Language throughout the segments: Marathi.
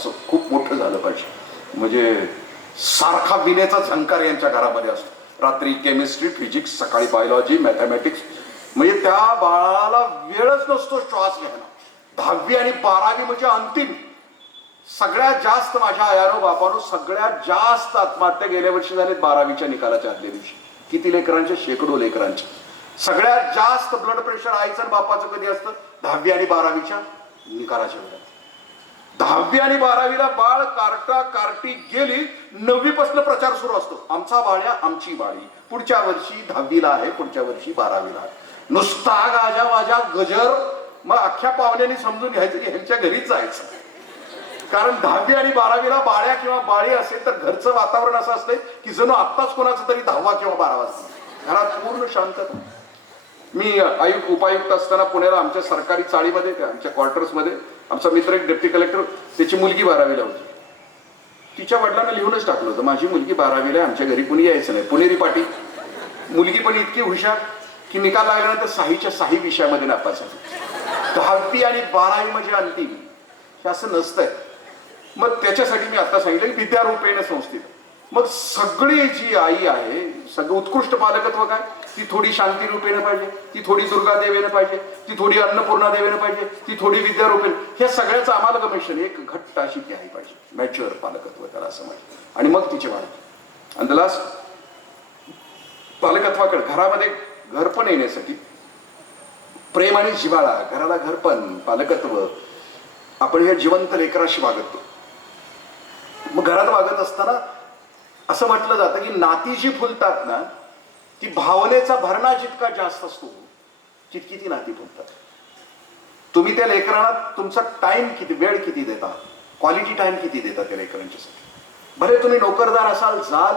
असं खूप मोठं झालं पाहिजे. म्हणजे सारखा विनेचा झंकार यांच्या घरामध्ये असतो. रात्री केमिस्ट्री, फिजिक्स, सकाळी बायोलॉजी, मॅथमॅटिक्स. म्हणजे त्या बाळाला वेळच नसतो श्वास घ्यायला. 10वी आणि 12वी म्हणजे अंतिम. सगळ्यात जास्त माझ्या आयानो बापानो सगळ्यात जास्त आत्महत्या गेल्या वर्षी झालेत 12वीच्या निकालाच्या आदल्या दिवशी. किती लेकरांचे? शेकडो लेकरांचे. सगळ्यात जास्त ब्लड प्रेशर आईचं आणि बापाचं कधी असतं? 10वी आणि 12वीच्या निकालाच्या वेळेला. 10वी आणि 12वीला बाळ कार्टा कार्टी गेली. 9वी पासून प्रचार सुरू असतो. आमचा बाळ्या आमची बाळी, पुढच्या वर्षी 10वीला आहे, पुढच्या वर्षी 12वीला आहे. नुसता गाजा वाजा गजर. मग अख्ख्या पाहुण्यांनी समजून घ्यायचं की ह्यांच्या घरीच जायचं. कारण 10वी आणि 12वीला बाळ्या किंवा बाळी असेल तर घरचं वातावरण असं असतंय की जणू आत्ताच कोणाचं तरी 10वा किंवा 12वा असतं. घरात पूर्ण शांतता. मी उपायुक्त असताना पुण्याला आमच्या सरकारी चाळीमध्ये, आमच्या क्वार्टर्समध्ये आमचा मित्र एक डेप्टी कलेक्टर, त्याची मुलगी 12वीला होती. तिच्या वडिलांना लिहूनच टाकलं होतं, माझी मुलगी 12वीला आहे, आमच्या घरी कुणी यायचं नाही. पुणेरी पाटी. मुलगी पण इतकी हुशार की निकाल लागल्यानंतर 6च्या 6 विषयामध्ये नापास झाली. 10वी आणि 12वी म्हणजे अंतिम. हे असं नसतंय. मग त्याच्यासाठी मी आता सांगितलं की विद्यारूपेण संस्थेत मग सगळी जी आई आहे, सगळं उत्कृष्ट पालकत्व काय? ती थोडी शांती रूपेनं पाहिजे, ती थोडी दुर्गा देवेनं पाहिजे, ती थोडी अन्नपूर्णा देवेनं पाहिजे, ती थोडी विद्या रूपेण. ह्या सगळ्याचं आम्हाला कमिशन एक घट्ट अशी ती आई पाहिजे. मॅच्युअर पालकत्व त्याला असं म्हणतात. आणि मग तिचे बाळ. आणि द लास्ट पालकत्वाकडे घरामध्ये घरपण येण्यासाठी प्रेम आणि जिव्हाळा, घराला घरपण, पालकत्व. आपण हे जिवंत लेकराशी वागतो. मग घरात वागत असताना असं म्हटलं जातं की नाती जी फुलतात ना, ती भावनेचा भरणा जितका जास्त असतो तितकी ती नाती फुलतात. तुम्ही त्या लेकरांना तुमचा टाइम किती, वेळ किती देता, क्वालिटी टाइम किती देता त्या लेकरांच्यासाठी. भले तुम्ही नोकरदार असाल, जाल,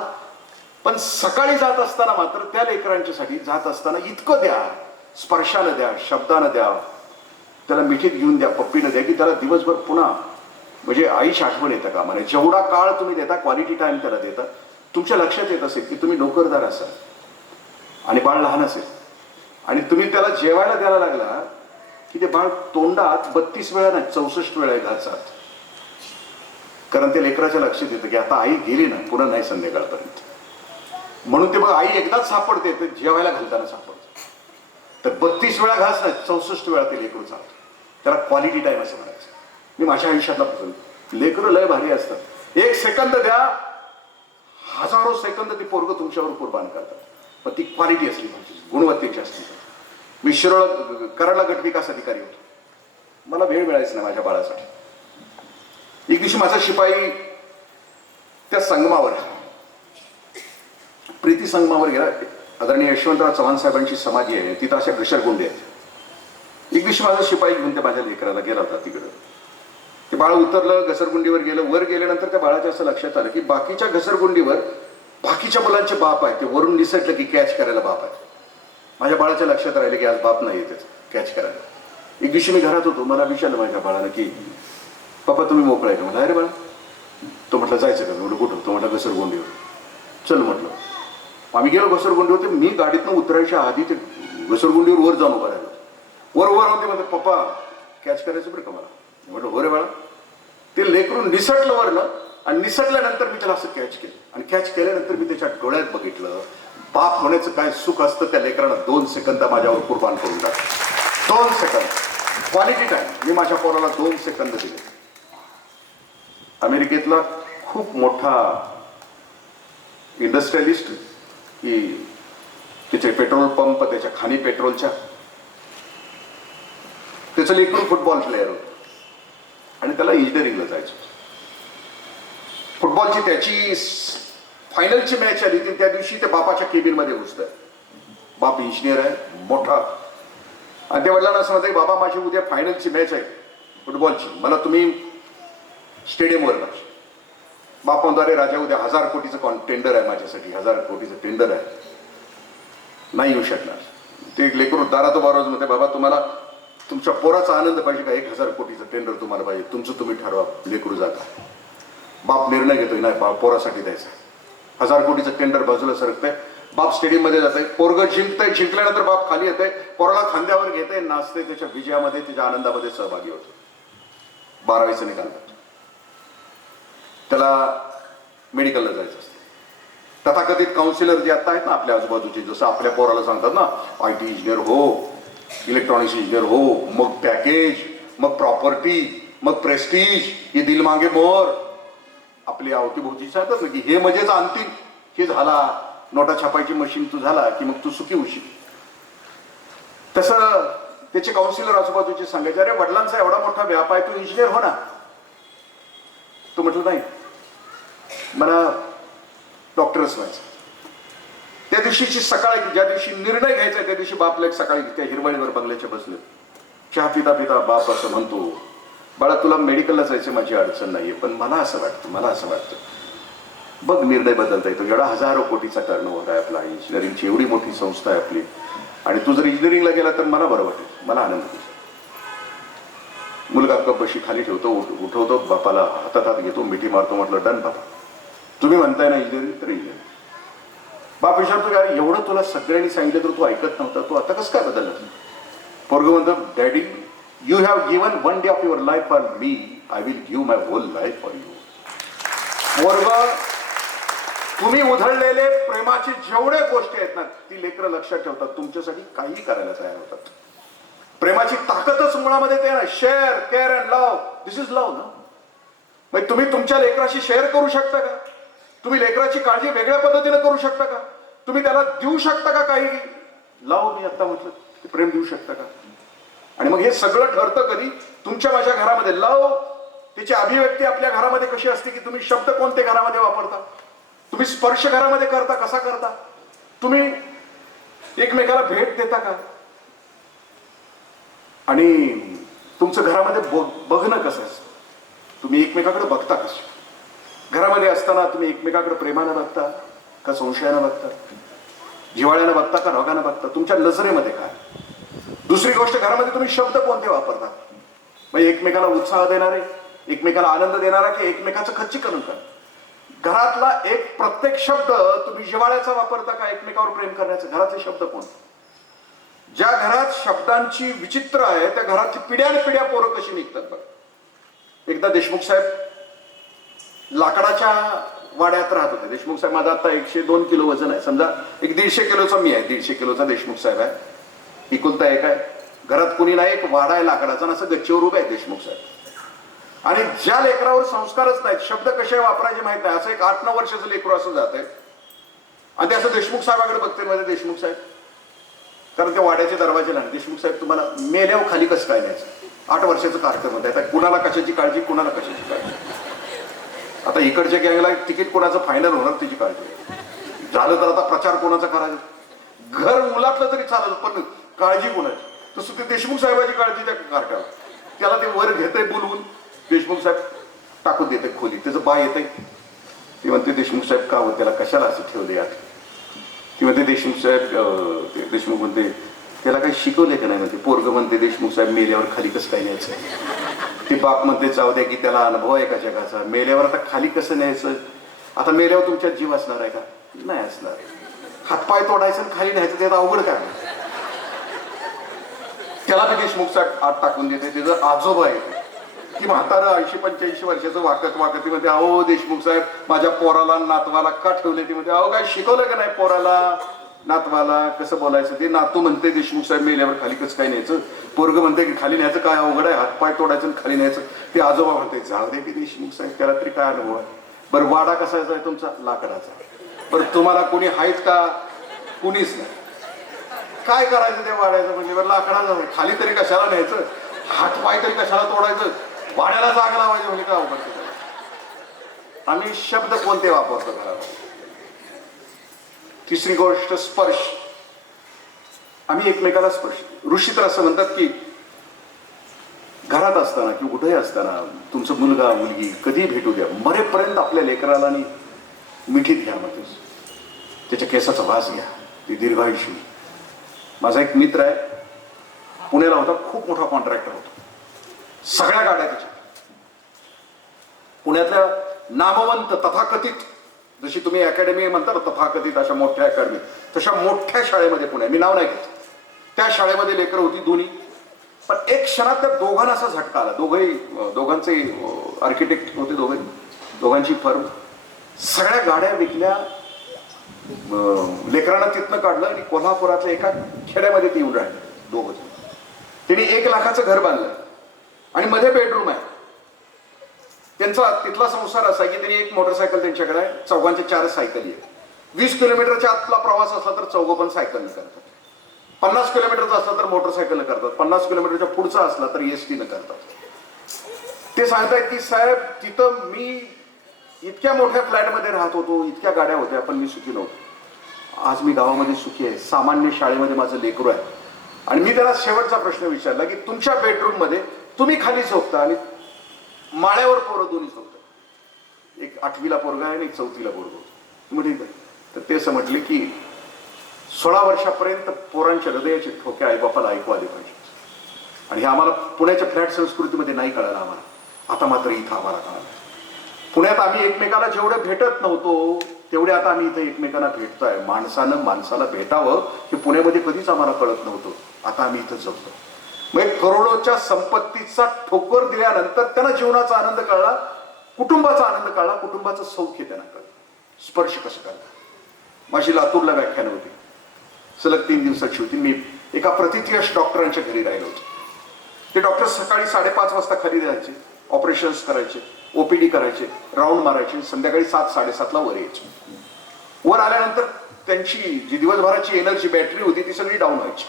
पण सकाळी जात असताना मात्र त्या लेकरांच्यासाठी जात असताना इतकं द्या. स्पर्शानं द्या, शब्दानं द्या, त्याला मिठीत घेऊन द्या, पप्पीनं द्या की त्याला दिवसभर पुन्हा म्हणजे आईची आठवण येतं का. म्हणजे जेवढा काळ तुम्ही देता, क्वालिटी टाइम त्याला देता, तुमच्या लक्षात येत असेल की तुम्ही नोकरदार असाल आणि बाळ लहान असेल आणि तुम्ही त्याला जेवायला द्यायला लागला की ते बाळ तोंडात 32 वेळा नाही 64 वेळा घालतात. कारण ते लेकराच्या लक्षात येतं की आता आई गेली ना, पुन्हा नाही संध्याकाळपर्यंत. म्हणून ते बघ आई एकदाच सापडते, ते जेवायला घालताना सापडते. तर 32 वेळा घास नाही 64 वेळा ते लेकरू चालतं. त्याला क्वालिटी टाइम असं म्हणायचं. मी माझ्या आयुष्यातला प्रसंग. लेकरं लय भारी असतात. 1 सेकंद द्या, हजारो सेकंद ती पोरगं तुमच्यावर कुर्बान करतात. पण ती क्वालिटी असली पाहिजे, गुणवत्तेची असली पाहिजे. मी शिरोळ कराडला गट विकास अधिकारी होतो. मला वेळ मिळायचा नाही माझ्या बाळासाठी. एक दिवशी माझा शिपाई त्या संगमावर, प्रीती संगमावर गेला. आदरणीय यशवंतराव चव्हाण साहेबांची समाधी आहे, तिथं अशा घसरगुंडी आहेत. एक दिवशी माझा शिपाई घेऊन त्या माझ्या लेकराला गेला होता तिकडं. ते बाळ उतरलं, घसरगुंडीवर गेलं. वर गेल्यानंतर त्या बाळाच्या असं लक्षात आलं की बाकीच्या घसरगुंडीवर बाकीच्या मुलांचे बाप आहेत, ते वरून निसटलं की कॅच करायला बाप आहे. माझ्या बाळाच्या लक्षात राहिलं की आज बाप नाही येतेच कॅच करायला. एक दिवशी मी घरात होतो, मला विचारलं माझ्या बाळानं की पप्पा तुम्ही मोकळा आहे का. म्हटलं अरे बाळा. तो म्हटलं जायचं का. म्हटलं कुठं. तो म्हटलं घसरगुंडीवर. चल म्हटलं. आम्ही गेलो घसरगुंडीवर. मी गाडीतनं उतरायच्या आधी ते घसरगुंडीवर वर जाऊन उभा राहिलो. वर होते म्हणते पप्पा कॅच करायचं बरं का मला. म्हटलं हो रे बाळा. ते लेकरून निसटलं वरनं आणि निसटल्यानंतर मी त्याला असं कॅच केलं. आणि कॅच केल्यानंतर मी त्याच्या डोळ्यात बघितलं बाप होण्याचं काय सुख असतं. त्या लेकरानं 2 सेकंद माझ्यावर कुर्बान करून टाकलं. 2 सेकंद क्वालिटी टाइम. मी माझ्या पोराला 2 सेकंद दिले. अमेरिकेतला खूप मोठा इंडस्ट्रियलिस्ट की त्याचे पेट्रोल पंप, त्याच्या खाणी पेट्रोलच्या, त्याचं लेकरू फुटबॉल प्लेअर होतं आणि त्याला इंजिनिअरिंगला जायचं. फुटबॉलची त्याची फायनलची मॅच आली होती. त्या दिवशी ते बापाच्या केबिनमध्ये घुसतं. बाप इंजिनियर आहे मोठा. आणि त्या वडिलांना असं म्हणतं की बाबा माझी उद्या फायनलची मॅच आहे फुटबॉलची, मला तुम्ही स्टेडियमवर जा. बाप म्हणतो अरे राजा उद्या 1000 कोटीचं टेंडर आहे माझ्यासाठी, 1000 कोटीचं टेंडर आहे, नाही येऊ शकणार. ते लेकरू दारात बारोज म्हणते बाबा तुम्हाला तुमच्या पोराचा आनंद पाहिजे का. 1000 कोटीचं टेंडर तुम्हाला पाहिजे, तुमचं तुम्ही ठरवा. लेकरू जाता. बाप निर्णय घेतोय नाही पोरासाठी द्यायचा. 1000 कोटीचं टेंडर बाजूला सरकतंय. बाप स्टेडियम मध्ये जाते. पोरगं जिंकतंय. जिंकल्यानंतर बाप खाली येते, पोराला खांद्यावर घेते, नाचते, त्याच्या विजयामध्ये त्याच्या आनंदामध्ये सहभागी होतो. 12वीचं निकाल. त्याला मेडिकलला जायचं असतं. तथाकथित काउन्सिलर जे आता आहेत ना आपल्या आजूबाजूचे, जसं आपल्या पोराला सांगतात ना IT इंजिनियर हो, इलेक्ट्रॉनिक्स इंजिनियर हो, मग पॅकेज, मग प्रॉपर्टी, मग प्रेस्टीज, हे दिल मागे मोर. आपली अवतीभोवती सांगतात ना की हे मजेच अंतिम, हे झाला नोटा छापायची मशीन तू झाला की मग तू सुखी होशील. तसं त्याचे काउन्सिलर आजूबाजूचे सांगायचे, अरे वडिलांचा एवढा मोठा व्याप आहे, तू इंजिनियर हो ना. तो म्हटलं नाही, मला डॉक्टरच व्हायचं. त्या दिवशीची सकाळ, ज्या दिवशी निर्णय घ्यायचा त्या दिवशी बापला एक सकाळी त्या हिरवळीवर बंगल्याच्या बसले, चहा पिता पिता बाप असं म्हणतो, बाळा तुला मेडिकलला जायचं माझी अडचण नाहीये, पण मला असं वाटतं बघ निर्णय बदलता येतो. एवढा हजारो कोटीचा टर्नओव्हर आहे आपला, इंजिनिअरिंगची एवढी मोठी संस्था आहे आपली, आणि तू जर इंजिनिअरिंगला गेला तर मला बरं वाटेल, मला आनंद होईल. मुलगा कपबशी खाली ठेवतो, उठवतो, बापाला हातात हात घेतो, मिठी मारतो, म्हटलं डन बाबा, तुम्ही म्हणताय ना इंजिनिअरिंग तर इंजिनिअरिंग. बाप विचारतो की अरे एवढं तुला सगळ्यांनी सांगितलं तर तू ऐकत नव्हता, तू आता कसं काय बदललं? पोरगं म्हणतो, daddy you have given 1 day of your life for me, I will give my whole life for you. पोरगं, तुम्ही उधळलेले प्रेमाची जेवढे गोष्टी आहेत ना ती लेकरं लक्षात ठेवतात, तुमच्यासाठी काही करायला तयार होतात. प्रेमाची ताकदच मुळामध्ये ते ना, share, care and love, this is love ना. मग तुम्ही तुमच्या लेकराशी शेअर करू शकता का? तुम्ही लेकराची काळजी वेगळ्या पद्धतीने करू शकता का? तुम्ही त्याला देऊ शकता का काही? लव्ह, मी आता म्हटलं ते प्रेम देऊ शकता का? आणि मग हे सगळं ठरतं कधी? तुमच्या माझ्या घरामध्ये. लव्ह त्याची अभिव्यक्ती आपल्या घरामध्ये कशी असते की तुम्ही शब्द कोणते घरामध्ये वापरता, तुम्ही स्पर्श घरामध्ये करता, कसा करता, तुम्ही एकमेकाला भेट देता का, आणि तुमचं घरामध्ये बघणं कसं असतं, तुम्ही एकमेकाकडे बघता कसं? घरामध्ये असताना तुम्ही एकमेकाकडे प्रेमानं बघता का संशयानं बघता, जिव्हाळ्यानं बघता का रागानं बघता, तुमच्या नजरेमध्ये काय? दुसरी गोष्ट, घरामध्ये तुम्ही शब्द कोणते वापरता, म्हणजे एकमेकाला उत्साह देणारे, एकमेकाला आनंद देणारा, की एकमेकाचं खच्चीकरण करा. घरातला एक प्रत्येक शब्द तुम्ही जिव्हाळ्याचा वापरता का एकमेकावर प्रेम करण्याचा? घरातले शब्द कोण? ज्या घरात शब्दांची विचित्र आहे त्या घरातली पिढ्यानपिढ्या पोरं कशी निघतात बघ. एकदा देशमुख साहेब लाकडाच्या वाड्यात राहत होते. देशमुख साहेब, माझा आता 102 किलो वजन आहे, समजा एक 150 किलोचा मी आहे, 150 किलोचा देशमुख साहेब आहे, एकुलता एक आहे, घरात कुणी नाही, एक वाडा आहे लाकडाचा, असं गच्चीवर उभा आहे देशमुख साहेब. आणि ज्या लेकरावर संस्कारच नाहीत, शब्द कसे वापरायचे माहित नाही, असं एक 8-9 वर्षाचं लेकरू असं जात आहे आणि ते असं देशमुख साहेबाकडे बघते, माझे देशमुख साहेब, कारण त्या वाड्याचे दरवाजे नाही. देशमुख साहेब, तुम्हाला मेल्यावर खाली कसं काय न्यायचं? 8 वर्षाचं कार्यक्रम आहे, आता कुणाला कशाची काळजी, कुणाला कशाची काळजी. आता इकडच्या गँगला तिकीट कोणाचं फायनल होणार त्याची काळजी झालं तर आता प्रचार कोणाचा करायचा, घर मुलातलं तरी चालेल पण काळजी कोणाची. तसं ते देशमुख साहेबाची काळजी त्या कार्ट्यावर, त्याला ते वर घेते बोलवून, देशमुख साहेब टाकून देते खोली, त्याचं बाय येते, ते म्हणते देशमुख साहेब का त्याला कशाला असं ठेवले यात? ती म्हणते देशमुख साहेब, देशमुख म्हणते त्याला काही शिकवले का नाही म्हणते. पोरग म्हणते देशमुख साहेब मेल्यावर खाली कसं काय न्यायचं? ते बाप म्हणते जाऊ द्या की त्याला अनुभव आहे का जगाचा, मेल्यावर आता खाली कसं न्यायचं? आता मेल्यावर तुमच्यात जीव असणार आहे का? नाही असणार. हातपाय तोडायचं आणि खाली न्यायचं त्यात अवघड काय? त्याला ते देशमुख साहेब आत टाकून देते. त्याचं आजोबा आहे की म्हातारं 80-85 वर्षाचं वाकत वाकत मध्ये, अहो देशमुख साहेब माझ्या पोराला नातवाला का ठेवले? ती मध्ये, अहो काय शिकवलं का नाही पोराला नातवाला कसं बोलायचं? ते नातू म्हणते देशमुख साहेब मेल्यावर खाली कसं काय न्यायचं? पोरग म्हणते की खाली न्यायचं काय अवघड आहे, हातपाय तोडायचं खाली न्यायचं. ते आजोबा म्हणते जाऊ दे की देशमुख साहेब, त्याला तरी काय अनुभव आहे. बरं वाडा कसायचा आहे तुमचा? लाकडाचा. बरं तुम्हाला कोणी आहेत का? कुणीच नाही. काय करायचं त्या वाड्याचं? म्हणजे बरं लाकडाचं, खाली तरी कशाला न्यायचं, हातपाय तरी कशाला तोडायचं, वाड्याला जागा लावायची म्हणजे काय अवघड? आम्ही शब्द कोणते वापरतो घरात. तिसरी गोष्ट, स्पर्श. आम्ही एकमेकाला स्पर्श. ऋषी तर असं म्हणतात की घरात असताना किंवा कुठेही असताना तुमचं मुलगा मुलगी कधी भेटू द्या, मरेपर्यंत आपल्या लेकराला आणि मिठीत घ्या, मग त्याच्या केसाचा वास घ्या, ती दीर्घायुषी. माझा एक मित्र आहे, पुण्याला होता, खूप मोठा कॉन्ट्रॅक्टर होता, सगळ्या गाड्या त्याच्या. पुण्यातल्या नामवंत तथाकथित, जशी तुम्ही अकॅडमी म्हणता ना तथाकथित, अशा मोठ्या अकॅडमी, तशा मोठ्या शाळेमध्ये पुण्यात, मी नाव नाही घेत, त्या शाळेमध्ये लेकरं होती दोन्ही. पण एक क्षणात त्या दोघांना असा झटका आला. दोघांचे आर्किटेक्ट होते दोघे. दोघांची फर्म, सगळ्या गाड्या विकल्या, लेकरांना तिथनं काढलं आणि कोल्हापुरातल्या एका खेड्यामध्ये ती येऊन राहिली दोघं. त्यांनी 1 लाखाचं घर बांधलं आणि मध्ये बेडरूम आहे. त्यांचा तिथला संसार असा की त्यांनी एक मोटरसायकल त्यांच्याकडे आहे, चौघांच्या 4 सायकली आहेत. 20 किलोमीटरच्या आतला प्रवास असला तर चौघं पण सायकलनं करतात. 50 किलोमीटरचा असला तर मोटरसायकलनं करतात. 50 किलोमीटरच्या पुढचा असला तर एसटीनं करतात. ते सांगतायत की साहेब तिथं मी इतक्या मोठ्या फ्लॅटमध्ये राहत होतो, इतक्या गाड्या होत्या, पण मी सुखी नव्हतो. आज मी गावामध्ये सुखी आहे. सामान्य शाळेमध्ये माझं लेकरू आहे. आणि मी त्याला शेवटचा प्रश्न विचारला की तुमच्या बेडरूम मध्ये तुम्ही खाली झोपता आणि माळ्यावर पोरं दोन्ही झोपतात. एक 8वीला पोरगा आहे आणि एक 4थीला पोरगा होतो. ठीक आहे. तर ते असं म्हटले की 16 वर्षापर्यंत पोरांच्या हृदयाचे ठोके आईबापाला ऐकू आले पाहिजे. आणि हे आम्हाला पुण्याच्या फ्लॅट संस्कृतीमध्ये नाही कळलं आम्हाला. आता मात्र इथं आम्हाला कळलं. पुण्यात आम्ही एकमेकाला जेवढे भेटत नव्हतो तेवढे आता आम्ही इथे एकमेकांना भेटतोय. माणसानं माणसाला भेटावं हे पुण्यामध्ये कधीच आम्हाला कळत नव्हतं. आता आम्ही इथं जगतो. मग करोडोच्या संपत्तीचा ठोकर दिल्यानंतर त्यांना जीवनाचा आनंद कळला, कुटुंबाचा आनंद कळला, कुटुंबाचं सौख्य त्यांना कळलं, स्पर्श कसं कळला. माझी लातूरला व्याख्यान होती, सलग 3 दिवसाची होती. मी एका प्रतिथयश डॉक्टरांच्या घरी राहिलो होतो. ते डॉक्टर सकाळी 5:30 वाजता खाली जायचे, ऑपरेशन्स करायचे, ओपीडी करायचे, राऊंड मारायचे, संध्याकाळी 7-7:30ला वर यायचे. वर आल्यानंतर त्यांची जी दिवसभराची एनर्जी बॅटरी होती ती सगळी डाऊन व्हायची.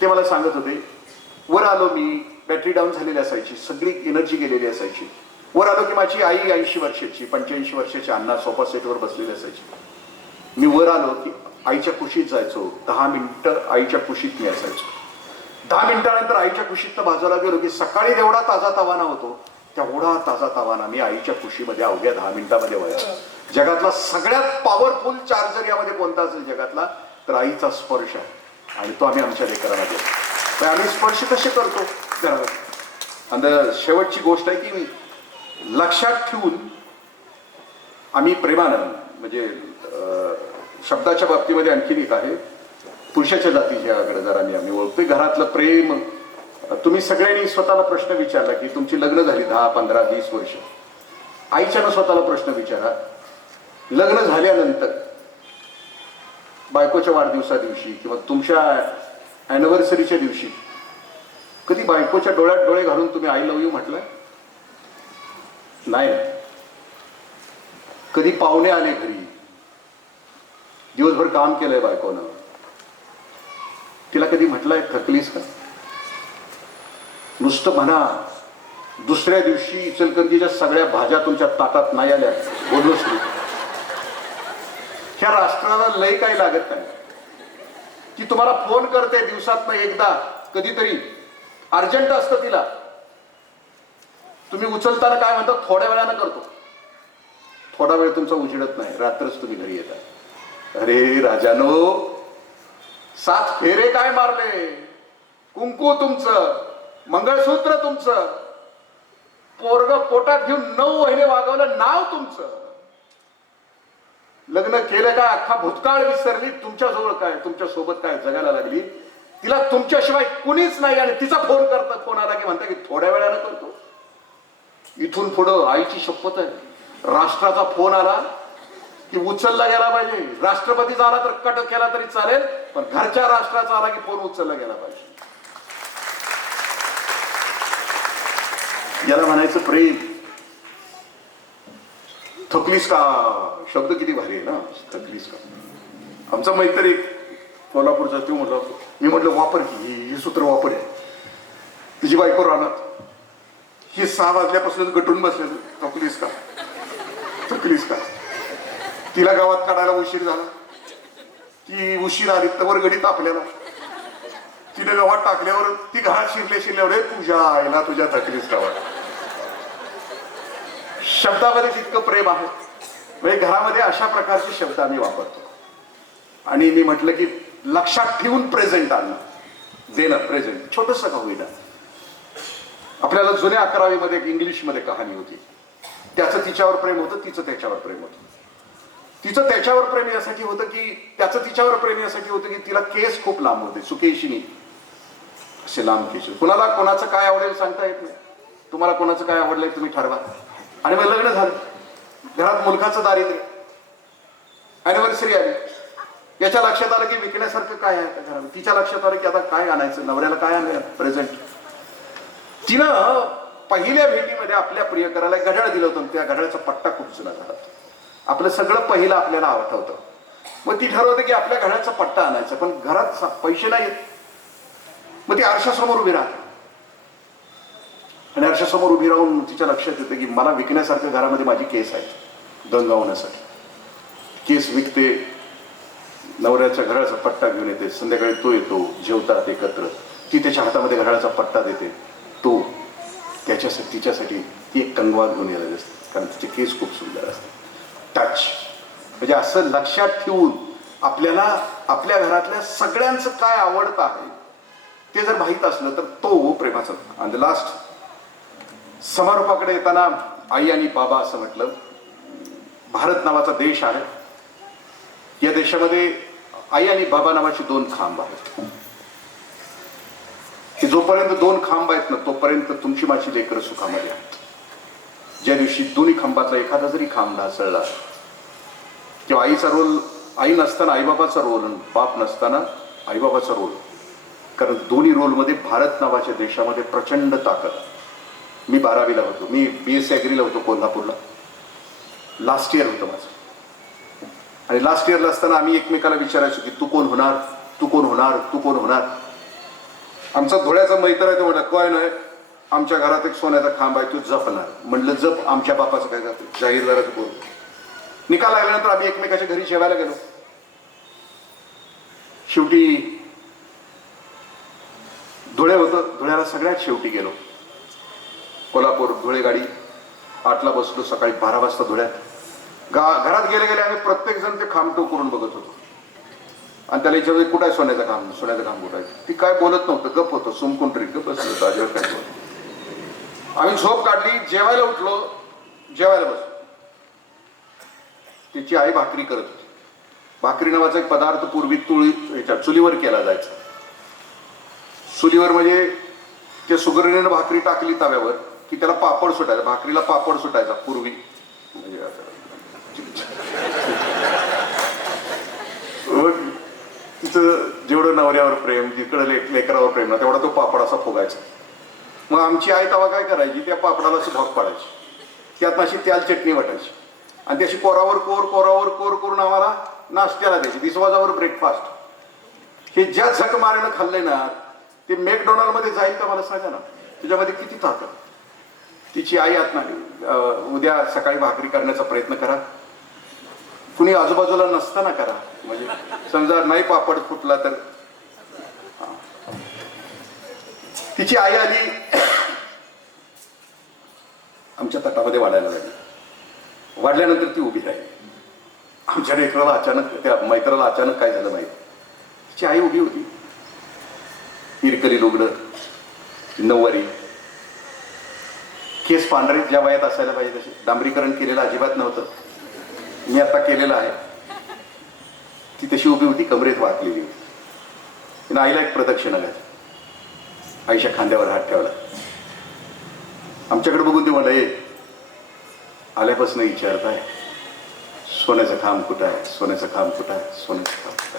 ते मला सांगत होते, वर आलो मी, बॅटरी डाऊन झालेली असायची, सगळी एनर्जी गेलेली असायची. वर आलो की माझी आई 80 वर्षाची, 85 वर्षाची अण्णा सोफा सेटवर बसलेली असायची. मी वर आलो की आईच्या कुशीत जायचो. 10 मिनिटं आईच्या कुशीत मी असायचो. 10 मिनिटानंतर आईच्या कुशीतनं बाजूला गेलो की सकाळी जेवढा ताजा तवाना होतो तेवढा ताजा तवाना मी आईच्या कुशीमध्ये अवघ्या 10 मिनिटामध्ये व्हायचा. जगातला सगळ्यात पॉवरफुल चार्जर यामध्ये कोणता असेल जगातला तर आईचा स्पर्श आहे. आणि तो आम्ही आमच्या लेकरांना देतो. आम्ही स्पर्श कसे करतो घरात. आणि शेवटची गोष्ट आहे की लक्षात ठेवून आम्ही प्रेमानं, म्हणजे शब्दाच्या बाबतीमध्ये आणखीन एक आहे, पुरुषाच्या जातीच्याकडे जर आम्ही ओळखतोय. घरातलं प्रेम. तुम्ही सगळ्यांनी स्वतःला प्रश्न विचारला की तुमची लग्न झाली 10, 15, 20 वर्ष. आईच्यानं स्वतःला प्रश्न विचारा, लग्न झाल्यानंतर बायकोच्या वाढदिवसा दिवशी किंवा तुमच्या अॅनिव्हर्सरीच्या दिवशी कधी बायकोच्या डोळ्यात डोळे घालून तुम्ही आय लव्ह यू म्हटलंय? नाही. कधी पाहुणे आले घरी, दिवसभर काम केलंय बायकोनं, तिला कधी म्हटलंय थकलीस का? नुसतं म्हणा, दुसऱ्या दिवशी इचलकरंजीच्या सगळ्या भाज्या तुमच्या ताटात नाही आल्या, बोललोच नाही. ह्या राष्ट्राला लय काही लागत नाही की तुम्हाला फोन करते दिवसातनं एकदा, कधीतरी अर्जंट असतं तिला, तुम्ही उचलताना काय म्हणता, थोड्या वेळानं करतो. थोडा वेळ तुमचा उजेडत नाही, रात्रच तुम्ही घरी येता. अरे राजानो, 7 फेरे काय मारले, कुंकू तुमचं, मंगळसूत्र तुमचं, पोरग पोटात घेऊन 9 महिने वागवलं नाव तुमचं. लग्न केलं काय, अख्खा भूतकाळ विसरली, तुमच्याजवळ काय, तुमच्या सोबत काय जगायला लागली. तिला तुमच्याशिवाय कुणीच नाही. आणि तिचा फोन आला की म्हणता की थोड्या वेळानं करतो. इथून पुढं आईची शपथ आहे, राष्ट्राचा फोन आला की उचलला गेला पाहिजे. राष्ट्रपतीचा आला तर कट केला तरी चालेल, पण घरच्या राष्ट्राचा आला की फोन उचलला गेला पाहिजे. याला म्हणायचं प्रेम. थकलीस का, शब्द किती भारी आहे ना, थकलीस का. आमचा मैत्री कोल्हापूरचा तो म्हटलं, मी म्हटलं वापर की हे सूत्र वापर आहे. तिची बायको राहणार, ही 6 वाजल्यापासून गटून बसले, थकलीस का, थकलीस का. तिला गावात काढायला उशीर झाला, ती उशीर आली तर गडी तापलेला. तिने गावात टाकल्यावर ती घरात शिरल्यावर तुझ्या आईला तुझ्या थकलीस का. शब्दामध्ये तितकं प्रेम आहे. म्हणजे घरामध्ये अशा प्रकारचे शब्द आम्ही वापरतो. आणि मी म्हटलं की लक्षात ठेवून प्रेझेंट आणणं, देणं प्रेझेंट, छोटंसं का होईना. आपल्याला जुन्या 11वीमध्ये एक इंग्लिशमध्ये कहाणी होती. त्याचं तिच्यावर प्रेम होतं, तिचं त्याच्यावर प्रेम होतं. तिचं त्याच्यावर प्रेम यासाठी होतं की त्याचं तिच्यावर प्रेम यासाठी होतं की तिला केस खूप लांब होते, सुकेशिनी, असे लांब केस. कुणाला कोणाचं काय आवडेल सांगता येत नाही. तुम्हाला कोणाचं काय आवडलंय तुम्ही ठरवा. आणि मग लग्न झालं, घरात मुलखाचं दारिद्र्य, अॅनिव्हर्सरी आली, याच्या लक्षात आलं की विकण्यासारखं काय आहे त्या घरात. तिच्या लक्षात आलं की आता काय आणायचं, नवऱ्याला काय आणायचं प्रेझेंट. तिनं पहिल्या भेटीमध्ये आपल्या प्रियकराला घड्याळ दिलं होतं, त्या घड्याळाचा पट्टा खूप जुना घरात. आपलं सगळं पहिलं आपल्याला आठवतं. मग ती ठरवते की आपल्या घड्याळाचा पट्टा आणायचा, पण घरात पैसे नाही येत. मग ती आरशासमोर उभी राहते आणि आरशासमोर उभी राहून तिच्या लक्षात येतं की मला विकण्यासारख्या घरामध्ये माझी केस आहे गंगावण्यासाठी. केस विकते, नवऱ्याच्या घड्याळाचा पट्टा घेऊन येते. संध्याकाळी तो येतो, जेवतात एकत्र. ती त्याच्या हातामध्ये घड्याळाचा पट्टा देते. तो त्याच्यासाठी तिच्यासाठी ती एक कंगवा घेऊन येणार असते, कारण तिचे केस खूप सुंदर असते. टच म्हणजे असं लक्षात ठेवून आपल्याला आपल्या घरातल्या सगळ्यांचं काय आवडतं आहे ते जर माहीत असलं तर तो प्रेमाचा. आणि लास्ट समारोपाकडे येताना आई आणि बाबा असं म्हटलं. भारत नावाचा देश आहे, या देशामध्ये आई आणि बाबा नावाची दोन खांब आहेत. की जोपर्यंत दोन खांब आहेत ना तोपर्यंत तुमची माझी लेकरं सुखामध्ये आहेत. ज्या दिवशी दोन्ही खांबातला एखादा जरी खांब ढासळला किंवा आईचा रोल, आई नसताना आईबाबाचा रोल, बाप नसताना आईबाबाचा रोल, कारण दोन्ही रोलमध्ये भारत नावाच्या देशामध्ये प्रचंड ताकद. मी 12वीला होतो, मी BSc ॲग्रीला होतो कोल्हापूरला. लास्ट इयर होतं माझं. आणि लास्ट इयरला असताना आम्ही एकमेकाला विचारायचो की तू कोण होणार, तू कोण होणार, तू कोण होणार. आमचा धुळ्याचा मैत्र आहे तो म्हटलं काय नाही, आमच्या घरात एक सोन्याचा खांब आहे, तू जपणार. म्हटलं जप, आमच्या बापाचं काय जातं, जाहीरदाराचं बोल. निकाल लागल्यानंतर आम्ही एकमेकाच्या घरी जेवायला गेलो. शेवटी धुळे होतं, धुळ्याला सगळ्यात शेवटी गेलो. कोल्हापूर धुळे गाडी 8ला बसलो, सकाळी 12 वाजता धुळ्यात. घरात गेले गेले आम्ही प्रत्येक जण ते खांब तो करून बघत होतो. आणि त्याला विचारलं कुठं आहे सोन्याचा खांब, सोन्याचा खांब कुठं आहे. ती काय बोलत नव्हतं, गप होतं, सुमकून गप बसलं होतं, अजिबात काय बोलत. आम्ही झोप काढली, जेवायला उठलो, जेवायला बसलो. तिची आई भाकरी करत होती. भाकरी नावाचा एक पदार्थ पूर्वी चुलीवर केला जायचा. चुलीवर म्हणजे त्या सुगरणीनं भाकरी टाकली तव्यावर की त्याला पापड सुटायचा, भाकरीला पापड सुटायचा पूर्वी. म्हणजे तिचं जेवढं नवऱ्यावर प्रेम, जिकडं लेकरावर प्रेम ना तेवढा तो पापड असा फुगायचा. मग आमची आई तवा काय करायची, त्या पापडाला असं भाग पाडायची, त्यात अशी त्याल चटणी वाटायची आणि त्याची कोरावर कोर करून आम्हाला नाश्त्याला द्यायची. 20 वाजावर ब्रेकफास्ट. हे ज्या झक मारेनं खाल्ले ना ते मॅकडोनाल्डमध्ये जाईल का मला सांगा ना, त्याच्यामध्ये किती ताकद. तिची आई आत नाही, उद्या सकाळी भाकरी करण्याचा प्रयत्न करा, कुणी आजूबाजूला नसताना करा. म्हणजे समजा नाही पापड फुटला तर. तिची आई आली, आमच्या तटामध्ये वाढायला लागली. वाढल्यानंतर ती उभी राहिली. आमच्या लेकराला अचानक, त्या मैत्राला अचानक काय झालं माहिती. तिची आई उभी होती, इरकली लुगडं, नऊवारी, केस पांढरे ज्या वयात असायला पाहिजे तसे, डांबरीकरण केलेलं अजिबात नव्हतं, मी आता केलेलं आहे. ती तशी उभी होती, कमरेत वाकलेली होती. तिनं आईला एक प्रदक्षिणा घातली, आईच्या खांद्यावर हात ठेवला. आमच्याकडे बघून ते म्हणलं आल्यापासून विचारताय सोन्याचं खांब कुठं आहे, सोन्याचं खांब कुठं आहे, सोन्याचं खांब कुठं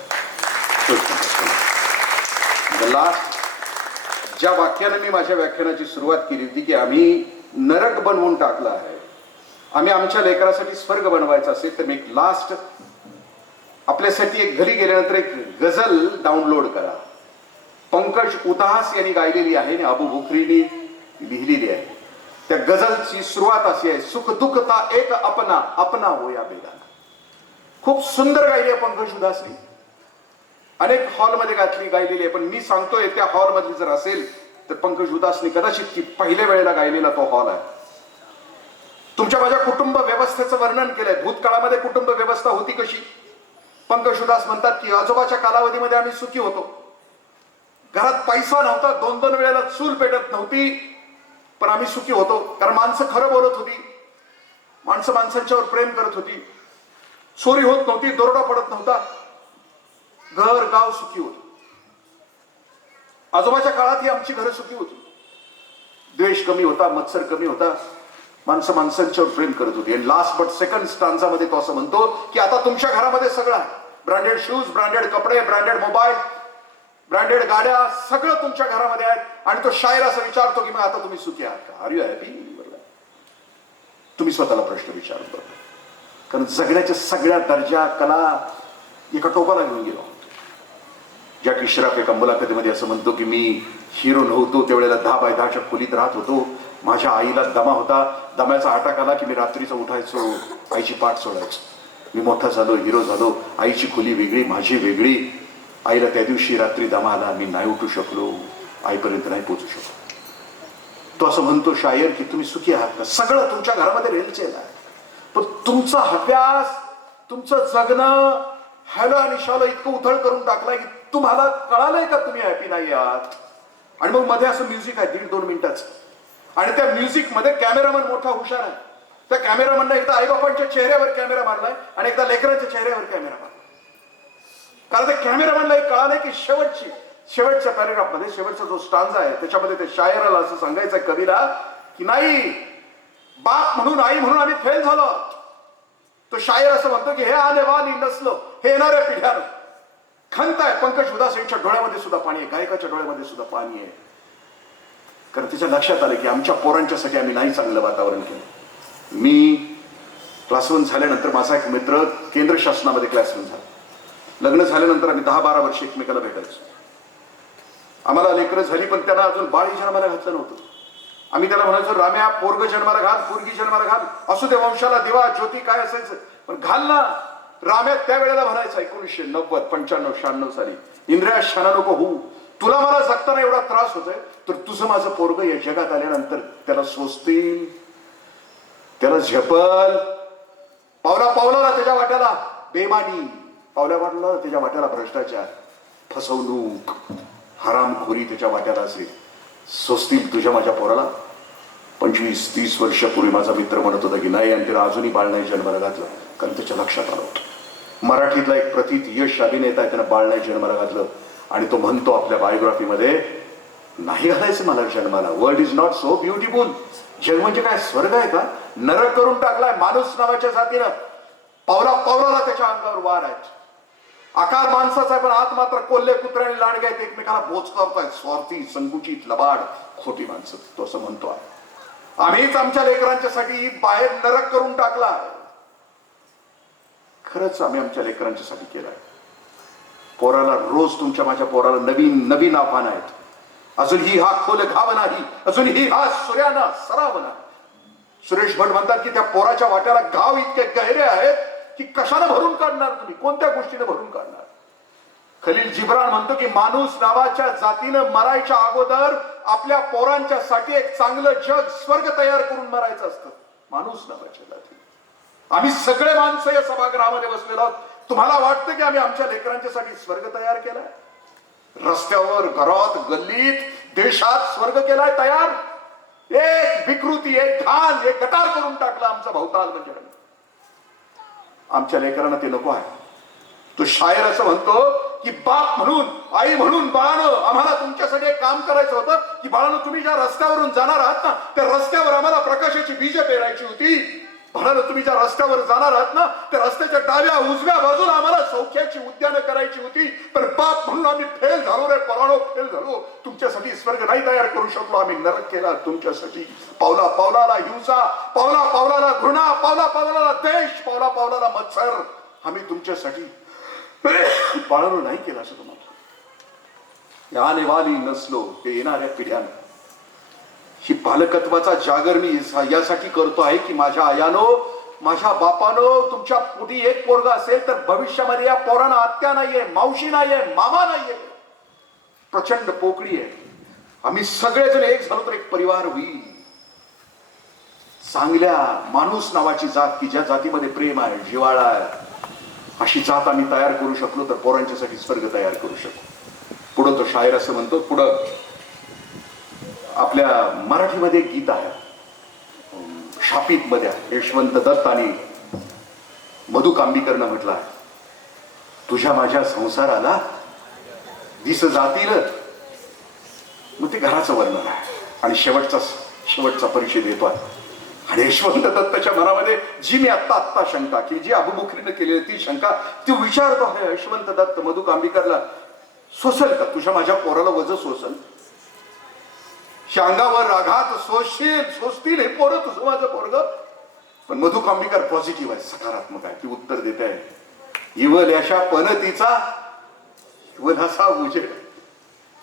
आहे. लास्ट ज्या वाक्याने मी माझ्या व्याख्यानाची सुरुवात केली होती की आम्ही नरक बनवून टाकला आहे, आम्ही आमच्या लेकरासाठी स्वर्ग बनवायचा असेल तर मी एक लास्ट आपल्यासाठी एक घरी गेल्यानंतर एक गझल डाउनलोड करा. पंकज उदास यांनी गायलेली आहे आणि अबू बुखरीने लिहिलेली आहे. त्या गझलची सुरुवात अशी आहे, सुख दुःखता एक अपना अपना होया बेगाना. खूप सुंदर गायली आहे पंकज उदासनी, अनेक हॉलमध्ये गायलेली आहे. पण मी सांगतोय त्या हॉलमधली जर असेल तर पंकज उदासनी कदाचित ती पहिल्या वेळेला गायलेला तो हॉल आहे. तुमच्या माझ्या कुटुंब व्यवस्थेचं वर्णन केलंय. भूतकाळामध्ये कुटुंब व्यवस्था होती कशी. पंकज उदास म्हणतात की आजोबाच्या कालावधीमध्ये आम्ही सुखी होतो. घरात पैसा नव्हता, 2-2 वेळेला चूल पेटत नव्हती, पण आम्ही सुखी होतो. कारण माणसं खरं बोलत होती, माणसं माणसांच्यावर प्रेम करत होती, चोरी होत नव्हती, दरोडा पडत नव्हता, घर गाव सुखी होत. आजोबाच्या काळात ही आमची घरं सुखी होती. द्वेष कमी होता, मत्सर कमी होता, माणसं माणसांच्यावर प्रेम करत होती. आणि लास्ट बट सेकंड स्टांजामध्ये तो असं म्हणतो की आता तुमच्या घरामध्ये सगळं आहे, ब्रँडेड शूज, ब्रँडेड कपडे, ब्रँडेड मोबाईल, ब्रँडेड गाड्या, सगळं तुमच्या घरामध्ये आहेत. आणि तो शायर असं विचारतो की मग आता तुम्ही सुखी आहात का? Are you happy? तुम्ही स्वतःला प्रश्न विचारून बघा. कारण जगण्याच्या सगळ्या दर्जा कला एका टोकाला घेऊन गेलो. जॅकी श्रॉफ एका मुलाखतीमध्ये असं म्हणतो की मी हिरो नव्हतो त्यावेळेला 10 बाय 10च्या खोलीत राहत होतो. माझ्या आईला दमा होता, दम्याचा अटॅक आला की मी रात्रीचं उठायचो, आईची पाठ सोडायचो. मी मोठा झालो, हिरो झालो, आईची खोली वेगळी, माझी वेगळी. आईला त्या दिवशी रात्री दमा आला, मी नाही उठू शकलो, आईपर्यंत नाही पोचू शकलो. तो असं म्हणतो शायर की तुम्ही सुखी आहात का? सगळं तुमच्या घरामध्ये रेलचेल आहे, पण तुमचा अभ्यास, तुमचं जगणं हॅलो आणि शालो इतकं उथळ करून टाकलाय की तुम्हाला कळालंय का तुम्ही हॅपी नाही आहात? आणि मग मध्ये असं म्युझिक आहे 1.5-2 मिनिटाचं, आणि त्या म्युझिक मध्ये कॅमेरामन मोठा हुशार आहे. त्या कॅमेरामनने एकदा आईबापांच्या चेहऱ्यावर कॅमेरा मारलाय आणि एकदा लेकरांच्या चेहऱ्यावर कॅमेरा मारला. कारण त्या कॅमेरामॅनला एक कळालंय की शेवटच्या पॅरेग्राफमध्ये शेवटचा जो स्टांजा आहे त्याच्यामध्ये ते शायराला असं सांगायचंय कवीला की नाही, बाप म्हणून आई म्हणून आम्ही फेल झालो. तो शायर असं म्हणतो की हे आने वाली नसलो, हे येणाऱ्या पिढ्यानं खंत आहे. पंकज उदास यांच्या डोळ्यामध्ये सुद्धा पाणी आहे, गायकाच्या डोळ्यामध्ये सुद्धा पाणी आहे. कारण त्याच्या लक्षात आलं की आमच्या पोरांच्यासाठी आम्ही नाही चांगलं वातावरण केलं. मी क्लास 1 झाल्यानंतर माझा एक मित्र केंद्र शासनामध्ये क्लास 1 झाला. लग्न झाल्यानंतर आम्ही 10-12 वर्ष एकमेकाला भेटायचो. आम्हाला लेकरं झाली पण त्यांना अजून बाळी जन्माला घातलं नव्हतं. आम्ही त्याला म्हणायचो राम्या पोरग जन्माला घाल, पोरगी जन्माला घाल, असू दे वंशाला दिवा ज्योती काय असायचं पण घाल ना. राम्या त्यावेळेला म्हणायचा 1990, 95, 96 साली, इंद्रिया शाना नको होऊ, तुला मला जगताना एवढा त्रास होतोय तर तुझं माझं पोरग या जगात आल्यानंतर त्याला सोसतील, त्याला झेपल. पावला पावलाला त्याच्या वाट्याला बेमानी, पावल्या वाटला त्याच्या वाट्याला भ्रष्टाचार, फसवणूक, हरामखोरी त्याच्या वाट्याला असेल. सोसतील तुझ्या माझ्या पोराला? 25-30 वर्षापूर्वी माझा मित्र म्हणत होता की नाही, आणि त्याला अजूनही बाळ नाही जन्माला घातलं. कारण त्याच्या लक्षात आलं होतं मराठीतला एक प्रथित यश अभिनेता आहे, त्यानं बाळ नाही जन्माला घातलं. आणि तो म्हणतो आपल्या बायोग्राफीमध्ये, नाही घालायचं मला जन्माला, world is not so beautiful. जग म्हणजे काय स्वर्ग आहे का? नरक करून टाकलाय माणूस नावाच्या जातीनं. पावला पावलाला त्याच्या अंगावर वार आहेत. आकार माणसाचा आहे पण आत मात्र कोल्हे कुत्रे आणि लांडगे आहेत, एकमेकाला बोचकारतायत. स्वार्थी, संकुचित, लबाड, खोटी माणसं. तो असं म्हणतो आहे आम्हीच आमच्या लेकरांच्यासाठी बाहेर नरक करून टाकला. खरंच आम्ही आमच्या लेकरांच्यासाठी केलाय. पोराला रोज तुमच्या माझ्या पोराला नवीन नवीन आव्हान आहेत. अजूनही हा खोल घाव नाही, अजूनही हा सूर्याना सराव नाही. सुरेश भट म्हणतात की त्या पोराच्या वाट्याला घाव इतके गहिरे आहेत की कशाने भरून काढणार तुम्ही, कोणत्या गोष्टीने भरून काढणार. खलील जिब्रान म्हणतो की माणूस नावाच्या जातीनं मरायच्या अगोदर आपल्या पोरांच्या साठी एक चांगलं जग स्वर्ग तयार करून मरायचं असतं. माणूस नावाच्या जातीनं आम्ही सगळे माणसं या सभागृहामध्ये बसलेलो आहोत. तुम्हाला वाटतं की आम्ही आमच्या लेकरांच्यासाठी स्वर्ग तयार केलाय? रस्त्यावर, घरात, गल्लीत, देशात स्वर्ग केलाय तयार? एक विकृती, एक घाण, एक गटार करून टाकला आमचा भवताल म्हणजे. आमच्या लेकरांना ते नको आहे. तो शायर असं म्हणतो की बाप म्हणून, आई म्हणून बाळानं आम्हाला तुमच्यासाठी एक काम करायचं होतं की बाळानं तुम्ही ज्या रस्त्यावरून जाणार आहात ना त्या रस्त्यावर आम्हाला प्रकाशाची बीज पेरायची होती. बाळानं तुम्ही ज्या रस्त्यावर जाणार आहात ना त्या रस्त्याच्या डाव्या उजव्या बाजूला आम्हाला सौख्याची उद्यानं करायची होती. पण बाप म्हणून आम्ही फेल झालो रे पराणो, फेल झालो. तुमच्यासाठी स्वर्ग नाही तयार करू शकलो, आम्ही नरक केला तुमच्यासाठी. पावला पावलाला हिंसा, पावला पावलाला घृणा, पावला पावलाला देश, पावला पावलाला मत्सर आम्ही तुमच्यासाठी बाळानो नाही केलं. असं तुम्हाला याने वाली नसलो, हे येणाऱ्या पिढ्यानं ही पालकत्वाचा जागर मी यासाठी करतो आहे की माझ्या आयानो, माझ्या बापानो, तुमच्या पोटी एक पोरगा असेल तर भविष्यामध्ये या पोरांना आत्या नाहीये, मावशी नाहीये, मामा नाहीये, प्रचंड पोकळी आहे. आम्ही सगळेजण एक झालो तर एक परिवार होईल. चांगल्या माणूस नावाची जात की ज्या जातीमध्ये प्रेम आहे, जिव्हाळा आहे, अशी जात आम्ही तयार करू शकलो तर पोरांच्यासाठी स्वर्ग तयार करू शकू. पुढं तो शायर असं म्हणतो, पुढं आपल्या मराठीमध्ये एक गीत आहे शापित मध्ये, यशवंत दत्त आणि मधु कांबीकरनं म्हटलं आहे, तुझ्या माझ्या संसाराला दिस जातील. मग ते घराचं वर्णन आहे. आणि शेवटचा शेवटचा परिचय देतोय. आणि यशवंत दत्ताच्या मनामध्ये जी मी आत्ता शंका की जी अबुबुखरीनं केलेली ती शंका ती विचारतो आहे. यशवंत दत्त मधु कांबीकरला सोसल का तुझ्या माझ्या पोराला वज सोसल? शांगावर राघात सोसतील हे पोरं तुझं माझं पोरग. पण मधु कांबीकर पॉझिटिव्ह आहे, सकारात्मक आहे. ती उत्तर देत आहे, इवल याशा पणतीचा इवल असा उजेड.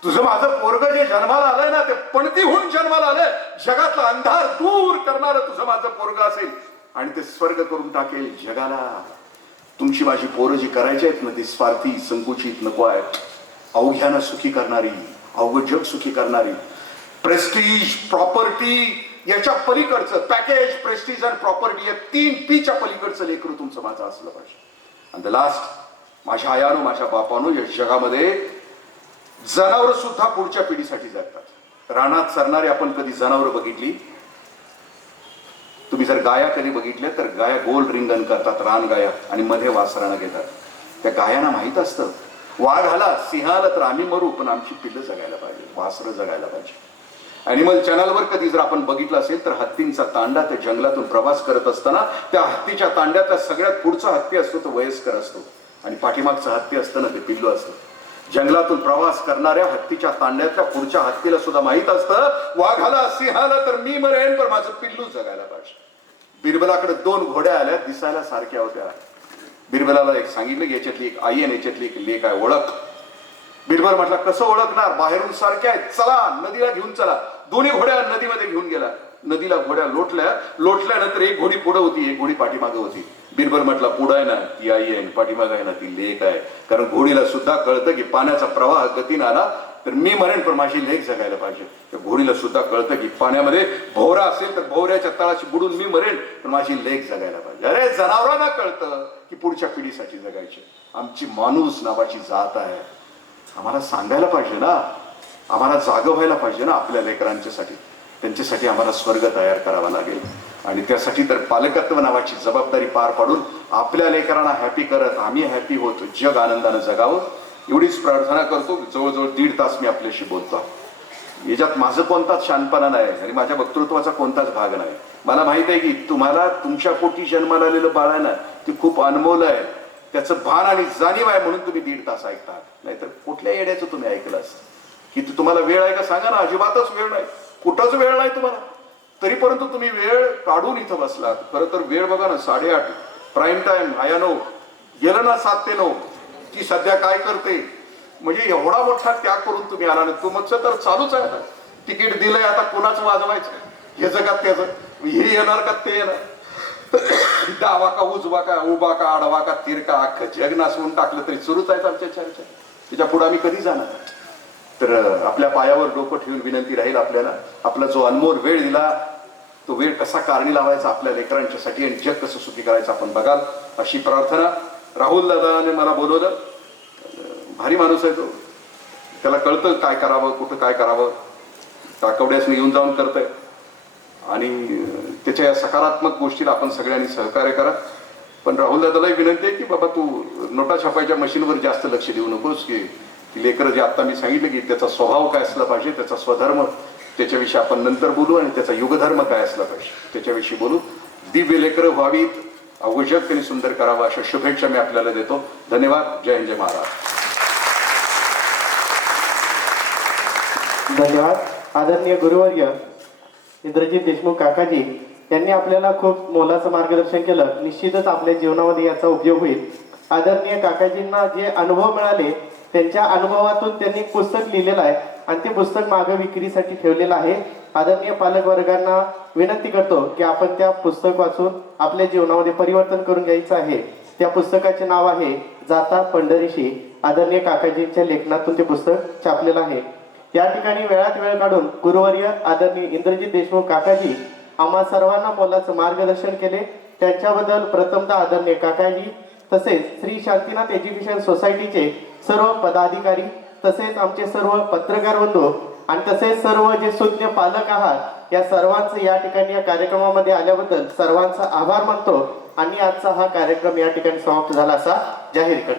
तुझं माझं पोरग जे जन्माला आलंय ना ते पणतीहून जन्माला आलंय. जगातला अंधार दूर करणारं तुझं माझं पोरग असेल आणि ते स्वर्ग करून टाकेल जगाला. तुमची माझी पोरं जी करायची आहेत ना ती स्वार्थी संकुचित नको आहेत. अवघ्यानं सुखी करणारी, अवघ जग सुखी करणारी, प्रेस्टीज प्रॉपर्टी याच्या पलीकडचं पॅकेज, प्रेस्टीज आणि प्रॉपर्टी या 3 Pच्या पलीकडचं लेकरू तुमचं माझं असलं पाहिजे. आणि द लास्ट, माझ्या आयानो माझ्या बापानो, या जगामध्ये जनावर सुद्धा पुढच्या पिढीसाठी जगतात. रानात चरणारे आपण कधी जनावर बघितली? तुम्ही जर गाया कधी बघितल्या तर गाया गोल रिंगण करतात, रान गाया, आणि मध्ये वासरानं घेतात. त्या गायांना माहित असतं वाघ आला, सिंह आला तर आम्ही मरू, पण आमची पिल्लं जगायला पाहिजे, वासरं जगायला पाहिजे. ॲनिमल चॅनलवर कधी जर आपण बघितलं असेल तर हत्तींचा तांडा त्या जंगलातून प्रवास करत असताना त्या हत्तीच्या तांड्यातला सगळ्यात पुढचा हत्ती असतो तो वयस्कर असतो आणि पाठीमागचा हत्ती असतं ना ते पिल्लू असतं. जंगलातून प्रवास करणाऱ्या हत्तीच्या तांड्यातल्या पुढच्या हत्तीला सुद्धा माहित असतं वाघाला सिंहाला तर मी मरेन पण माझं पिल्लू जगायला पाहिजे. बिरबलाकडे 2 घोड्या आल्या, दिसायला सारख्या होत्या. बिरबलाला एक सांगितलं याच्यातली एक आई आणि याच्यातली एक लेक आहे, ओळख. बिरबल म्हटला कसं ओळखणार, बाहेरून सारख्या आहेत, चला नदीला घेऊन चला. दोन्ही घोड्या नदीमध्ये घेऊन गेला. नदीला घोड्या लोटल्यानंतर एक घोडी पुढे होती, एक घोडी पाठीमागे होती. बिरबल म्हटला पुढे आहे ना ती आई आहे, पाठीमागे आहे ना ती लेक आहे. कारण घोडीला सुद्धा कळतं की पाण्याचा प्रवाह गतीनं आला तर मी मरेन पण माझी लेक जगायला पाहिजे. त्या घोडीला सुद्धा कळतं की पाण्यामध्ये भोवरा असेल तर भोवऱ्याच्या तळाशी बुडून मी मरेन पण माझी लेक जगायला पाहिजे. अरे जनावरांना कळतं की पुढच्या पिढीसाठी जगायचे. आमची माणूस नावाची जात आहे, आम्हाला सांगायला पाहिजे ना, आम्हाला जागं व्हायला पाहिजे ना आपल्या लेकरांच्यासाठी. त्यांच्यासाठी आम्हाला स्वर्ग तयार करावा लागेल आणि त्यासाठी तर पालकत्व नावाची जबाबदारी पार पाडून आपल्या लेकरांना हॅपी करत आम्ही हॅपी होतो, जग आनंदानं जगावं एवढीच प्रार्थना करतो. जवळजवळ 1.5 तास मी आपल्याशी बोलतो. याच्यात माझं कोणताच शानपणा नाही आणि माझ्या वक्तृत्वाचा कोणताच भाग नाही. मला माहित आहे की तुम्हाला तुमच्या पोटी जन्माला आलेलं बाळ आहे ना ते खूप अनमोल आहे, त्याचं भान आणि जाणीव आहे म्हणून तुम्ही 1.5 तास ऐकता. नाहीतर कुठल्या येड्याचं तुम्ही ऐकलं असतं. की तुम्हाला वेळ आहे का सांगा ना, अजिबातच वेळ नाही, कुठंच वेळ नाही तुम्हाला. तरी परंतु तुम्ही वेळ काढून इथं बसलात. खरं तर वेळ बघा ना 8:30 प्राईम टाइम, आयानो गेलं ना 7 ते 9. ती सध्या काय करते म्हणजे एवढा मोठा त्याग करून तुम्ही आला ना. तुमचं तर चालूच आहे, तिकीट दिलंय आता कुणाचं वाजवायचं, हे जगात त्याचं हे येणार का ते येणार, डावा का उजवा का उभा का आडवा का तिरका अख्खं जग नासवून टाकलं तरी सुरूच आहेत आमच्या चर्चा. त्याच्या पुढे आम्ही कधी जाणार. तर आपल्या पायावर डोकं ठेवून विनंती राहील आपल्याला, आपला जो अनमोल वेळ दिला तो वेळ कसा कारणी लावायचा आपल्या लेकरांच्यासाठी आणि जग कसं सुखी करायचं आपण बघाल अशी प्रार्थना. राहुल दादाने मला बोलवलं, भारी माणूस आहे तो, त्याला कळतं काय करावं कुठं काय करावं, टाकवड्यासने येऊन जाऊन करतंय आणि त्याच्या या सकारात्मक गोष्टीला आपण सगळ्यांनी सहकार्य करा. पण राहुल दादालाही विनंती आहे की बाबा तू नोटा छापायच्या मशीनवर जास्त लक्ष देऊ नकोस. की ती लेकरं जे आता मी सांगितलं की त्याचा स्वभाव काय असला पाहिजे, त्याचा स्वधर्म त्याच्याविषयी आपण नंतर बोलू आणि त्याचा युगधर्म काय असला पाहिजे त्याच्याविषयी बोलू. दिव्य लेकरं व्हावीत, अवजग त्यांनी सुंदर करावं अशा शुभेच्छा मी आपल्याला देतो. धन्यवाद. जय हिंद जय महाराज. धन्यवाद. आदरणीय गुरुवर्य इंद्रजित देशमुख काकाजी यांनी आपल्याला खूप मोलाचं मार्गदर्शन केलं. निश्चितच आपल्या जीवनामध्ये याचा उपयोग होईल. आदरणीय काकाजींना जे अनुभव मिळाले त्यांच्या अनुभवातून त्यांनी पुस्तक लिहिलेलं आहे आणि ते पुस्तक मागे विक्रीसाठी ठेवलेलं आहे. आदरणीय पालक वर्गांना विनंती करतो की आपण त्या पुस्तक वाचून आपल्या जीवनामध्ये परिवर्तन करून घ्यायचं आहे. त्या पुस्तकाचे नाव आहे जाता पंढरीशी. आदरणीय काकाजींच्या लेखनातून ते पुस्तक छापलेलं आहे. या ठिकाणी वेळात वेळ काढून गुरुवर्य आदरणीय इंद्रजित देशमुख काकाजी आम्हा सर्वांना मोलाचं मार्गदर्शन केले. त्यांच्याबद्दल प्रथमतः आदरणीय काकाजी तसेच श्री शांतीनाथ एज्युकेशन सोसायटीचे सर्व पदाधिकारी तसेच आमचे सर्व पत्रकार बंधू आणि तसेच सर्व जे सुज्ञ पालक आहात या सर्वांचं या ठिकाणी या कार्यक्रमामध्ये आल्याबद्दल सर्वांचा आभार मानतो आणि आजचा हा कार्यक्रम या ठिकाणी समाप्त झाला असा जाहीर करतो.